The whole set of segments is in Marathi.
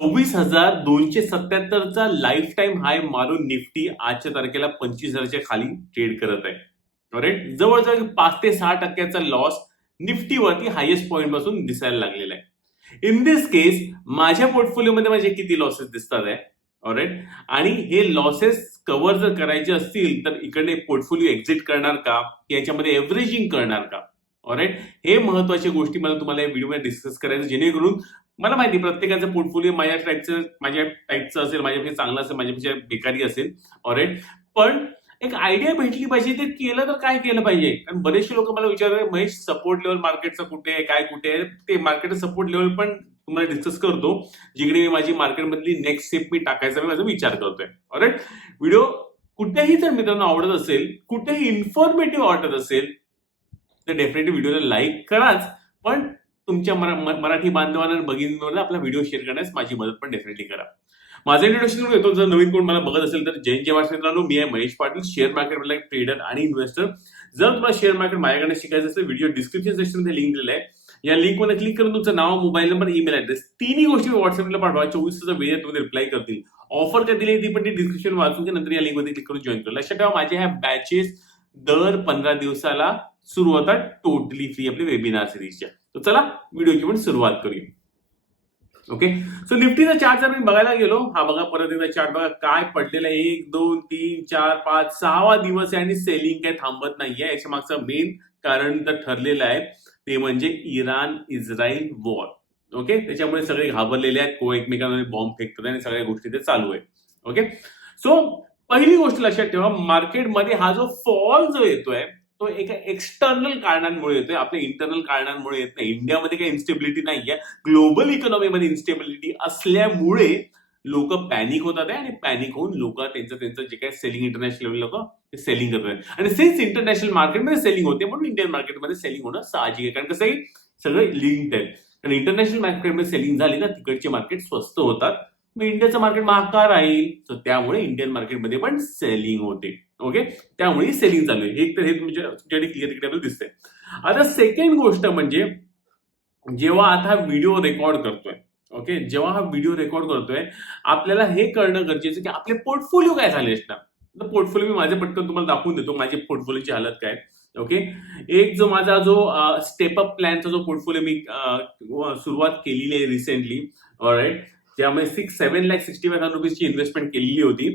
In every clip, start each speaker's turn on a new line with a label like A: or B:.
A: चोवीस हजार दोनशे सत्याहत्तरचा लाईफ टाईम हाय मारून निफ्टी आजच्या तारखेला पंचवीस हजारच्या खाली ट्रेड करत आहे. राईट जवळजवळ पाच ते सहा टक्क्याचा लॉस निफ्टीवरती हायेस्ट पॉईंटपासून दिसायला लागलेला आहे. इन दिस केस माझ्या पोर्टफोलिओमध्ये माझे किती लॉसेस दिसतात आहे? ऑलराईट आणि हे लॉसेस कव्हर जर करायचे असतील तर इकडे पोर्टफोलिओ एक्झिट करणार का? की याच्यामध्ये एव्हरेजिंग करणार का? ऑलराईट हे महत्त्वाच्या गोष्टी मला तुम्हाला या व्हिडिओमध्ये डिस्कस करायचं जेणेकरून मला माहिती प्रत्येकाचं पोर्टफोलिओ माझ्या टाईपचं माझ्या टाईपचं असेल माझ्यापेक्षा चांगलं असेल माझ्यापेक्षा बेकारी असेल. ऑलराईट पण एक आयडिया भेटली पाहिजे ते केलं तर काय केलं पाहिजे? कारण बरेचसे लोक मला विचारतात महेश सपोर्ट लेवल मार्केटचं कुठे आहे? काय कुठे आहे? ते मार्केट सपोर्ट लेवल पण तुम्हाला डिस्कस करतो जिकडे मी माझी मार्केटमधली नेक्स्ट स्टेप मी टाकायचा मी माझा विचार करतोय. ऑलराईट व्हिडिओ कुठेही जर मित्रांनो आवडत असेल कुठेही इन्फॉर्मेटिव्ह वाटत असेल तर डेफिनेटली व्हिडिओला लाईक कराच पण तुमच्या मरा- मराठी बांधवांना भगिनींवरला आपला व्हिडिओ शेअर करण्यास माझी मदत पण डेफिनेटली करा. माझं इंट्रोडक्शन येतो जर नवीन कोण मला बघत असेल तर जैन जेव्हा मित्रांनो मी आहे महेश पाटील शेअर मार्केटमधला एक ट्रेडर आणि इन्व्हेस्टर जर तुम्हाला शेअर मार्केट माझ्याकडे शिकायचं असेल व्हिडिओ डिस्क्रिप्शन सेक्शनमध्ये लिंक दिलेला आहे. या लिंकवर क्लिक करून तुमचं नाव मोबाईल नंबर ईमेल ऍड्रेस तिन्ही गोष्टी व्हॉट्सअपला पाठवा. चोवीस तास वेळ तुम्ही रिप्लाय करतील. ऑफर काय दिली ती पण ती डिस्क्रिप्शन वाचून की नंतर या लिंकमध्ये क्लिक करून जॉईन करू. लक्षात ठेवा माझ्या ह्या बॅचेस दर पंधरा दिवसाला सुरू होतात टोटली फ्री आपली वेबिनार सिरीजच्या तर चला व्हिडिओची पण सुरुवात करूया. ओके सो निफ्टीचा चार्ट जर मी बघायला गेलो हा बघा परत एकदा चार्ट बघा काय पडलेला आहे. एक दोन तीन चार पाच सहावा दिवस आहे आणि सेलिंग काय थांबत नाहीये. याच्या मागचं मेन कारण तर ठरलेलं आहे. ते म्हणजे इराण इस्रायल वॉर ओके त्याच्यामुळे सगळे घाबरलेले आहेत. को एकमेकांमध्ये बॉम्ब फेकतात आणि सगळ्या गोष्टी ते चालू आहे ओके सो पहिली गोष्ट लक्षात ठेवा मार्केटमध्ये हा जो फॉल जो येतोय तो एका एक्सटर्नल कारणांमुळे येतोय. आपल्या इंटरनल कारणांमुळे येत नाही. इंडियामध्ये काही इन्स्टेबिलिटी नाहीये. ग्लोबल इकॉनॉमीमध्ये इन्स्टेबिलिटी असल्यामुळे लोक पॅनिक होतात आहे आणि पॅनिक होऊन लोक त्यांचं त्यांचं जे काही सेलिंग इंटरनॅशनल लोक ते सेलिंग करत आहेत आणि सेन्स इंटरनॅशनल मार्केटमध्ये सेलिंग होते म्हणून इंडियन मार्केटमध्ये सेलिंग होणं साहजिक आहे. कारण कसं आहे? सगळं लिंक्ड आहे. कारण इंटरनॅशनल मार्केटमध्ये सेलिंग झाली ना तिकडचे मार्केट स्वस्त होतात. मग इंडियाचं मार्केट महाग का राहील. तर त्यामुळे इंडियन मार्केटमध्ये पण सेलिंग होते. ओके त्यामुळे सेलिंग चालू आहे. एक तर हे तुमच्या तुमच्याकडे क्लिअर तिकडे आपल्याला दिसतंय. आता सेकंड गोष्ट म्हणजे जेव्हा आता व्हिडिओ रेकॉर्ड करतोय ओके जेव्हा हा व्हिडिओ रेकॉर्ड करतोय आपल्याला हे कळणं गरजेचं की आपले पोर्टफोलिओ काय झाले असणार? पोर्टफोलिओ मी माझे पटकन तुम्हाला दाखवून देतो माझे पोर्टफोलिओची हालत काय ओके एक जो माझा जो स्टेप अप प्लॅनचा जो पोर्टफोलिओ मी सुरुवात केलेली आहे रिसेंटली राईट ज्यामुळे six seven lakh sixty five thousand रुपीजची investment केलेली होती.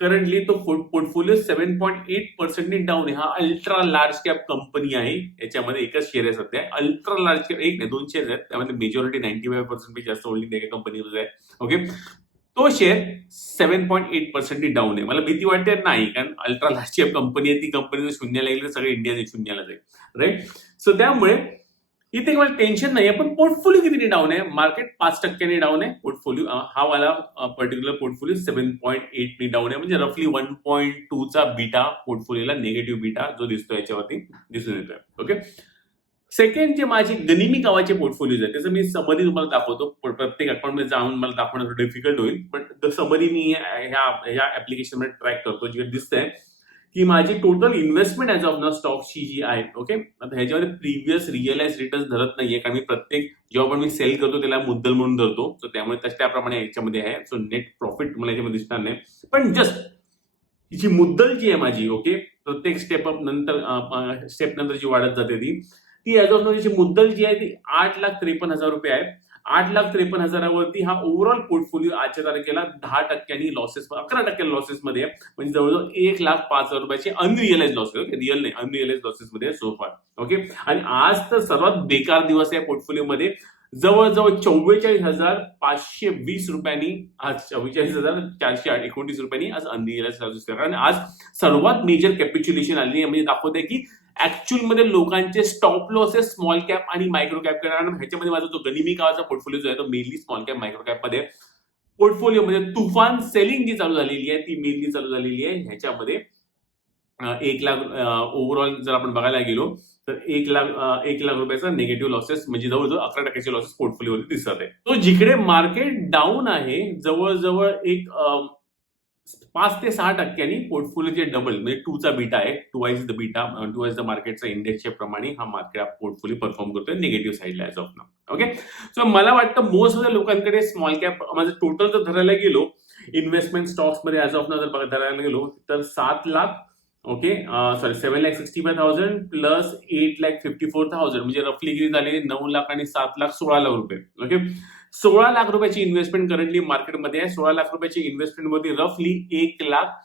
A: करंटली तो पोर्टफोलिओ सेव्हन पॉईंट एट पर्सेंटनी डाऊन आहे. हा अल्ट्रा लार्ज कॅप कंपनी आहे. याच्यामध्ये एकच शेअर आहे सध्या. अल्ट्रा लार्ज कॅप एक नाही दोन शेअर आहेत. त्यामध्ये मेजॉरिटी नाईन्टी फाईव्ह पर्सेंट जास्त होल्डिंग एका कंपनीमध्ये आहे. ओके तो शेअर सेव्हन पॉईंट एट पर्सेंटनी डाऊन आहे. मला भीती वाटते नाही कारण अल्ट्रा लार्ज कॅप कंपनी आहे. ती कंपनी जर शून्याला येईल तर सगळे इंडिया शून्याला जाईल राईट सो त्यामुळे इथे मला टेन्शन नाही आहे पण पोर्टफोलिओ किती डाऊन आहे? मार्केट पाच टक्क्यांनी डाऊन आहे. पोर्टफोलिओ हा वाला पर्टिक्युलर पोर्टफोलिओ सेव्हन पॉईंट एटनी डाऊन आहे. म्हणजे रफली वन पॉईंट टूचा बीटा पोर्टफोलिओला निगेटिव्ह बीटा जो दिसतो याच्यावरती दिसून येतोय. ओके सेकंड जे माझे गनिमी गावाचे पोर्टफोलिओज आहेत त्याचं मी समरी तुम्हाला दाखवतो. प्रत्येक अकाउंटमध्ये जाऊन मला दाखवणं डिफिकल्ट होईल पण समरी मी ह्या ह्या ऍप्लिकेशनमध्ये ट्रॅक करतो जे दिसतंय. की माझी टोटल इन्व्हेस्टमेंट ॲज ऑफ ना स्टॉकची जी आहे ओके आता ह्याच्यामध्ये प्रिव्हियस रिअलाइज रिटर्न धरत नाहीये कारण मी प्रत्येक जेव्हा पण मी सेल करतो त्याला मुद्दल म्हणून धरतो. तर त्यामुळे तस- त्याप्रमाणे याच्यामध्ये आहे. सो नेट प्रॉफिट मला याच्यामध्ये दिसणार नाही. पण जस्ट हिची मुद्दल जी आहे माझी ओके प्रत्येक स्टेप अप नंतर स्टेप नंतर जी वाढत जाते ती ती ॲज ऑफ त्याची मुद्दल जी आहे ती आठ लाख त्रेपन्न हजार रुपये आहे. आठ लाख त्रेपन्न हजारावरती हा ओव्हरऑल पोर्टफोलिओ आजच्या तारखेला दहा टक्क्यांनी लॉसेस अकरा टक्क्या लॉसेस मध्ये आहे. म्हणजे जवळजवळ एक लाख पाच हजार रुपयाचे अनरिअलाइज लॉसेस ओके रिअल नाही अनरिअलाइज लॉसेस मध्ये सोफार ओके आणि आज तर सर्वात बेकार दिवस आहे पोर्टफोलिओमध्ये जवळजवळ चव्वेचाळीस हजार पाचशे वीस रुपयांनी आज चव्वेचाळीस हजार चारशे एकोणतीस रुपयांनी आज अनरिअलाइज लॉसेस कारण आज सर्वात मेजर कॅपिच्युलेशन आली आहे. म्हणजे दाखवते की ऍक्च्युअलमध्ये लोकांचे स्टॉप लॉसेस स्मॉल कॅप आणि मायक्रो कॅप कारण ह्याच्यामध्ये माझा जो गनिमी कावाचा पोर्टफोलिओ जो आहे तो मेनली स्मॉल कॅप मायक्रो कॅपमध्ये. पोर्टफोलिओ म्हणजे तुफान सेलिंग जी चालू झालेली आहे ती मेनली चालू झालेली आहे. ह्याच्यामध्ये एक लाख ओव्हरऑल जर आपण बघायला गेलो तर एक लाख एक लाख रुपयाचा निगेटिव्ह लॉसेस म्हणजे जवळजवळ अकरा टक्क्याचे लॉसेस पोर्टफोलिओ दिसत आहे. तो जिकडे मार्केट डाऊन आहे जवळजवळ एक पाच ते सहा टक्क्यांनी पोर्टफोलिओचे डबल म्हणजे टूचा बीटा आहे two wise the beta two wise the मार्केटचा इंडेक्सच्या प्रमाणे हा मार्केट पोर्टफोलिओ परफॉर्म करतोय निगेटिव्ह साईडला as of now okay so मला वाटतं मोस्ट ऑफ द लोकांकडे स्मॉल कॅप माझं टोटल जर धरायला गेलो इन्व्हेस्टमेंट स्टॉक्समध्ये ॲज ऑफ नाव जर धरायला गेलो तर सात lakh okay sorry seven lakh sixty five thousand plus eight lakh fifty four thousand म्हणजे रफली किती झाले? नऊ लाख आणि सात लाख सोळा लाख रुपये. ओके सोळा लाख रुपयाची इन्व्हेस्टमेंट करंटली मार्केटमध्ये आहे. सोळा लाख रुपयाची इन्व्हेस्टमेंटमध्ये रफली एक लाख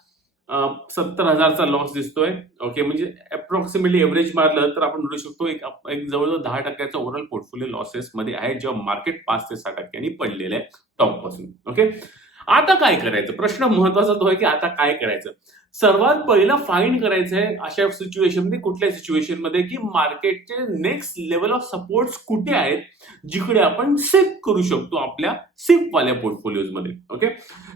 A: सत्तर हजारचा लॉस दिसतोय. ओके म्हणजे अप्रॉक्सिमेटली एव्हरेज मारलं तर आपण म्हणू शकतो एक एक जवळजवळ दहा टक्क्याचा ओव्हरऑल पोर्टफोलिओ लॉसेस मध्ये आहे जेव्हा मार्केट पाच ते सहा टक्क्यांनी पडलेलं आहे टॉपपासून. ओके आता काय करायचं? प्रश्न महत्त्वाचा तो आहे की आता काय करायचं? सर्वात पहिला फाईंड करायचं आहे अशा सिच्युएशनमध्ये कुठल्या सिच्युएशनमध्ये की मार्केटचे नेक्स्ट लेवल ऑफ सपोर्ट कुठे आहेत जिकडे आपण सेफ करू शकतो आपल्या सेफवाल्या पोर्टफोलिओजमध्ये okay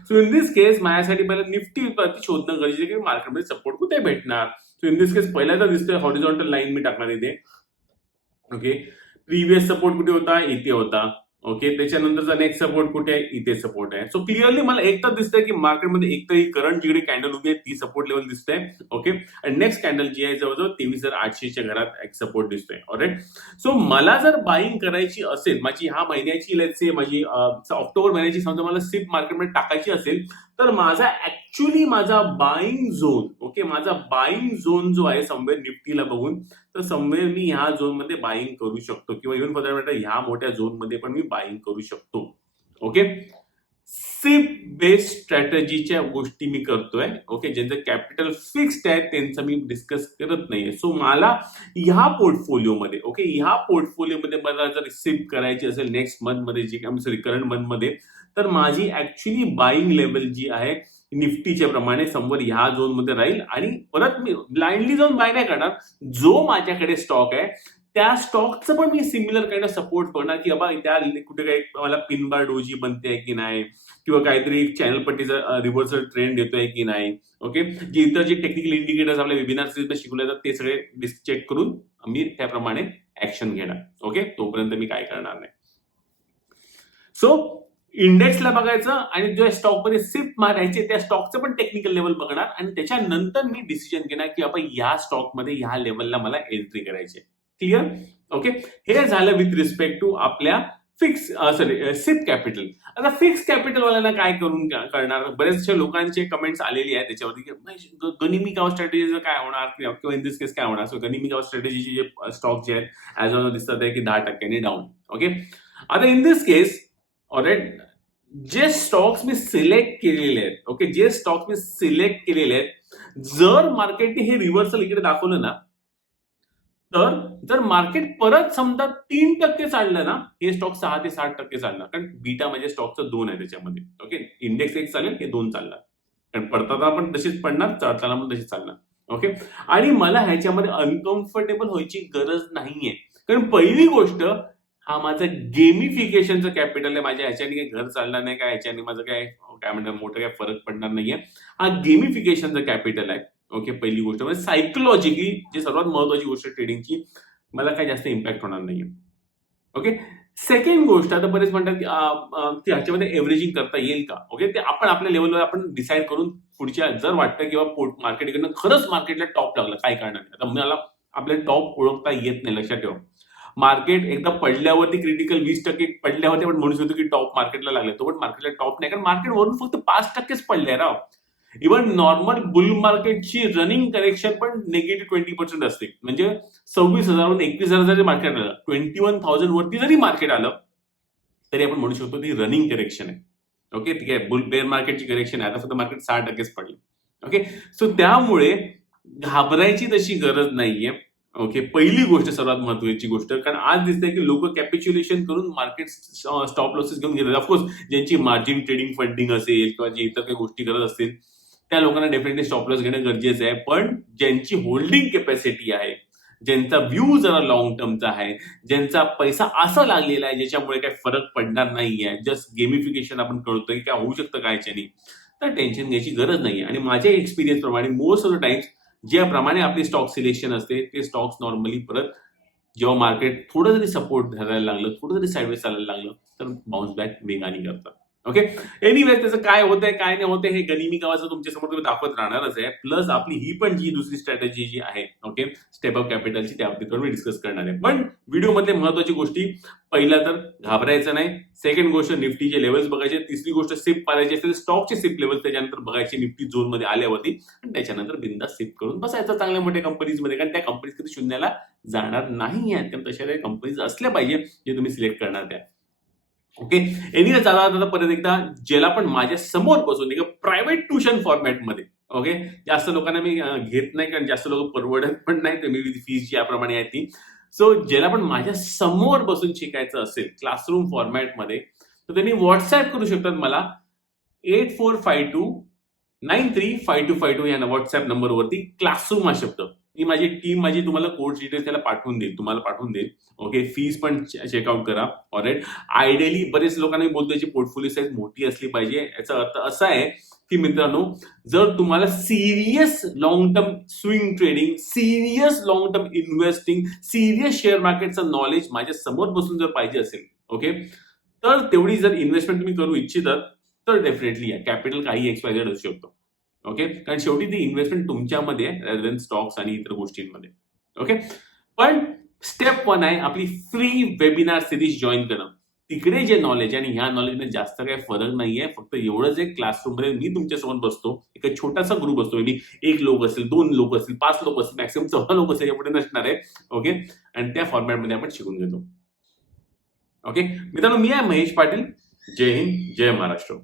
A: so in this case माझ्यासाठी पहिला निफ्टी शोधणं गरजेचं की मार्केटमध्ये सपोर्ट कुठे भेटणार? सो इन दिस केस पहिल्यांदा दिसतोय हॉरिझॉन्टल लाईन मी टाकणार इथे ओके प्रिव्हियस सपोर्ट कुठे होता? इथे होता. ओके त्याच्यानंतरचा नेक्स्ट सपोर्ट कुठे आहे? इथे सपोर्ट आहे. सो क्लिअरली मला एक तर दिसतंय की मार्केटमध्ये एक तर ही करंट जिकडे कॅन्डल उभी आहे ती सपोर्ट लेवल दिसते ओके आणि नेक्स्ट कॅन्डल जी आहे जवळजवळ तेवीस हजार आठशेच्या घरात एक सपोर्ट दिसतोय. ऑलराईट सो मला जर बाईंग करायची असेल माझी ह्या महिन्याची लेट से माझी ऑक्टोबर महिन्याची समजा मला सिप मार्केटमध्ये टाकायची असेल तर माझा ऍक्च्युली माझा बाईंग झोन ओके माझा बाईंग झोन जो आहे समवेअर निफ्टीला बघून तर समवेर मी ह्या झोनमध्ये बाईंग करू शकतो. किंवा इव्हन फॉर मॅटर ह्या मोठ्या झोनमध्ये पण मी बाईंग करू शकतो. ओके सिप बेस्ड स्ट्रॅटजीच्या गोष्टी मी करतोय ओके? ज्यांचं कॅपिटल फिक्स्ड आहे त्यांचं मी डिस्कस करत नाहीये. सो मला ह्या पोर्टफोलिओमध्ये ओके? ह्या पोर्टफोलिओमध्ये मला जर सिप करायची असेल नेक्स्ट मंथमध्ये जी काय सॉरी करंट मंथमध्ये तर माझी ऍक्च्युली बाईंग लेवल जी आहे निफ्टीच्या प्रमाणे समोर ह्या झोनमध्ये राहील. आणि परत मी ब्लाइंडली जाऊन बाय नाही करणार. जो माझ्याकडे स्टॉक आहे त्या स्टॉकचं पण मी सिमिलर काइंड ऑफ सपोर्ट करणार की बाबा त्या कुठे काही मला पिनबार डोजी बनते की नाही? किंवा काहीतरी चॅनल पट्टीचा रिव्हर्सल ट्रेंड येतोय की नाही? ओके जे इतर जे टेक्निकल इंडिकेटर्स आपल्या वेबिनार शिकवले जातात ते सगळे चेक करून मी त्याप्रमाणे ऍक्शन घेणार. ओके तोपर्यंत मी काय करणार नाही. सो इंडेक्सला बघायचं आणि जो स्टॉकमध्ये सिप मारायचे त्या स्टॉकचं पण टेक्निकल लेवल बघणार आणि त्याच्यानंतर मी डिसिजन घेणार की बाबा या स्टॉकमध्ये ह्या लेवलला मला एंट्री करायची क्लिअर ओके हे झालं विथ रिस्पेक्ट टू आपल्या फिक्स सॉरी सिप कॅपिटल आता फिक्स कॅपिटलवाल्यांना काय करून करणार? बरेचशा लोकांचे कमेंट्स आलेली आहेत त्याच्यावरती गनिमी गाव स्ट्रॅटेजीचं काय होणार? किंवा इन दिस केस काय होणार? सो गनिमी गाव स्ट्रॅटेजीचे जे स्टॉक जे आहेत ऍज ऑन दिसतात आहे की दहा टक्क्यांनी डाऊन ओके आता इन दिस केस ऑलरेड जे स्टॉक्स मी सिलेक्ट केलेले आहेत ओके जे स्टॉक्स मी सिलेक्ट केलेले आहेत जर मार्केटने हे रिव्हर्सल इकडे दाखवलं ना तर जर मार्केट परत समजा तीन टक्के चाललं ना हे स्टॉक सहा ते सात टक्के चालणार. कारण बीटा म्हणजे स्टॉकचं दोन आहे त्याच्यामध्ये. ओके इंडेक्स एक चालेल हे दोन चालणार. कारण पडताना पण तशीच पडणार चढताना पण तशीच चालणार. ओके आणि मला ह्याच्यामध्ये अनकम्फर्टेबल व्हायची गरज नाहीये. कारण पहिली गोष्ट हा माझं गेमिफिकेशनचं कॅपिटल आहे. माझ्या ह्याच्याने काही घर चालणार नाही काय ह्याच्याने माझं काय काय म्हणतात मोठं काय फरक पडणार नाहीये. हा गेमिफिकेशनचं कॅपिटल आहे. ओके पहिली गोष्ट. म्हणजे सायकोलॉजिकली जी सर्वात महत्वाची गोष्ट ट्रेडिंगची मला काही जास्त इम्पॅक्ट होणार नाहीये. ओके? सेकंड गोष्ट आता बरेच म्हणतात की ह्याच्यामध्ये एव्हरेजिंग करता येईल का? ओके? ते आपण आपल्या लेवलवर आपण डिसाईड करून पुढच्या जर वाटतं किंवा पोर्ट मार्केटकडनं खरंच मार्केटला टॉप लागलं काय करणार आता मला आपले टॉप ओळखता येत नाही लक्षात ठेवा. मार्केट एकदा पडल्यावरती क्रिटिकल वीस टक्के पडल्यावरती आपण म्हणू शकतो की टॉप मार्केटला लागले. तो पण मार्केटला टॉप नाही कारण मार्केट वरून फक्त पाच टक्केच पडले राव. इव्हन नॉर्मल बुल मार्केटची रनिंग करेक्शन पण निगेटिव्ह ट्वेंटी पर्सेंट असते. म्हणजे सव्वीस हजारवरून एकवीस हजार जरी मार्केट आलं ट्वेंटी वन थाउजंड वरती जरी मार्केट आलं तरी आपण म्हणू शकतो ती रनिंग करेक्शन आहे. ओके ठीक आहे? बुल बेअर मार्केटची करेक्शन आहे. आता फक्त मार्केट सहा टक्केच पडले. ओके सो त्यामुळे घाबरायची तशी गरज नाहीये. ओके पहिली गोष्ट सर्वात महत्वाची गोष्ट कारण आज दिसतंय की लोक कॅपिच्युलेशन करून मार्केट स्टॉप लॉसेस घेऊन घेतात. ऑफकोर्स ज्यांची मार्जिन ट्रेडिंग फंडिंग असेल किंवा जे इतर काही गोष्टी करत असतील त्या लोकांना डेफिनेटली स्टॉप लॉस घेणं गरजेचं आहे. पण ज्यांची होल्डिंग कॅपॅसिटी आहे ज्यांचा व्ह्यू जरा लॉंग टर्मचा आहे ज्यांचा पैसा असा लागलेला आहे ज्याच्यामुळे काही फरक पडणार नाहीये जस्ट गेमिफिकेशन आपण कळतोय की काय होऊ शकतं काय याच्यानी तर टेन्शन घ्यायची गरज नाही आहे आणि माझ्या एक्सपिरियन्स प्रमाणे मोस्ट ऑफ द टाइम्स ज्याप्रमाणे आपली स्टॉक सिलेक्शन असते ते स्टॉक्स नॉर्मली परत जेव्हा मार्केट थोडं जरी सपोर्ट धरायला लागलं थोडं जरी साईडवेज चालायला लागलं तर बाउन्स बॅक वेगाने करतात. ओके एनिवेज त्याचं काय होतंय काय नाही होतंय हे गनिमी गावाचं तुमच्यासमोर तुम्ही दाखवत राहणारच आहे. प्लस आपली ही पण जी दुसरी स्ट्रॅटेजी जी आहे ओके स्टेप अप कॅपिटलची त्या बाबतीत मी डिस्कस करणार आहे. पण व्हिडिओमधले महत्वाची गोष्टी पहिला तर घाबरायचं नाही. सेकंड गोष्ट निफ्टीचे लेवल्स बघायचे. तिसरी गोष्ट सिप पाहायची असेल स्टॉकचे सिप लेवल त्याच्यानंतर बघायचे निफ्टी झोनमध्ये आल्यावरती. आणि त्याच्यानंतर बिंदा सिप करून बसायचं चांगल्या मोठ्या कंपनीजमध्ये कारण त्या कंपनीज कधी शून्याला जाणार नाही आहेत. कारण तशा काही कंपनीज असल्या पाहिजे जे तुम्ही सिलेक्ट करणार त्या. ओके? एनिवे चला आता परत एकदा ज्याला पण माझ्यासमोर बसून एका प्रायव्हेट ट्युशन फॉर्मॅटमध्ये ओके? जास्त लोकांना मी घेत नाही कारण जास्त लोक परवडत पण नाही मी फीज जी याप्रमाणे आहे ती. सो ज्याला पण माझ्यासमोर बसून शिकायचं असेल क्लासरूम फॉर्मॅटमध्ये तर त्यांनी व्हॉट्सअप करू शकतात मला. Eight four five two nine three five two five two या व्हॉट्सअप नंबरवरती क्लासरूम हा शब्द. मी माझी टीम माझी तुम्हाला कोर्स डिटेल्स त्याला पाठवून देईल तुम्हाला पाठवून देईल. ओके फीज पण चेकआउट करा. ऑलराईट आयडियली बरेच लोकांना मी बोलतो याची पोर्टफोलिओ साईज मोठी असली पाहिजे. याचा अर्थ असा आहे की मित्रांनो जर तुम्हाला serious long term swing trading serious long term investing serious share मार्केटचं नॉलेज माझ्यासमोर बसून जर पाहिजे असेल ओके तर तेवढी जर इन्व्हेस्टमेंट तुम्ही करू इच्छितात तर डेफिनेटली या. कॅपिटल काही एक्सपायझेड असू शकतो. ओके कारण शेवटी ती इन्व्हेस्टमेंट तुमच्यामध्ये देन स्टॉक्स आणि इतर गोष्टींमध्ये. ओके पण स्टेप वन आहे आपली फ्री वेबिनार सिरीज जॉईन करणं. तिकडे जे नॉलेज आणि ह्या नॉलेजमध्ये जास्त काही फरक नाहीये फक्त एवढंच एक क्लासरूममध्ये मी तुमच्यासोबत बसतो एक छोटासा ग्रुप असतो मे एक लोक असेल दोन लोक असतील पाच लोक असतील मॅक्सिमम चौदा लोक असेल एवढे नसणार आहे. ओके आणि त्या फॉर्मॅटमध्ये आपण शिकून घेतो. ओके मित्रांनो मी आहे महेश पाटील. जय हिंद जय महाराष्ट्र.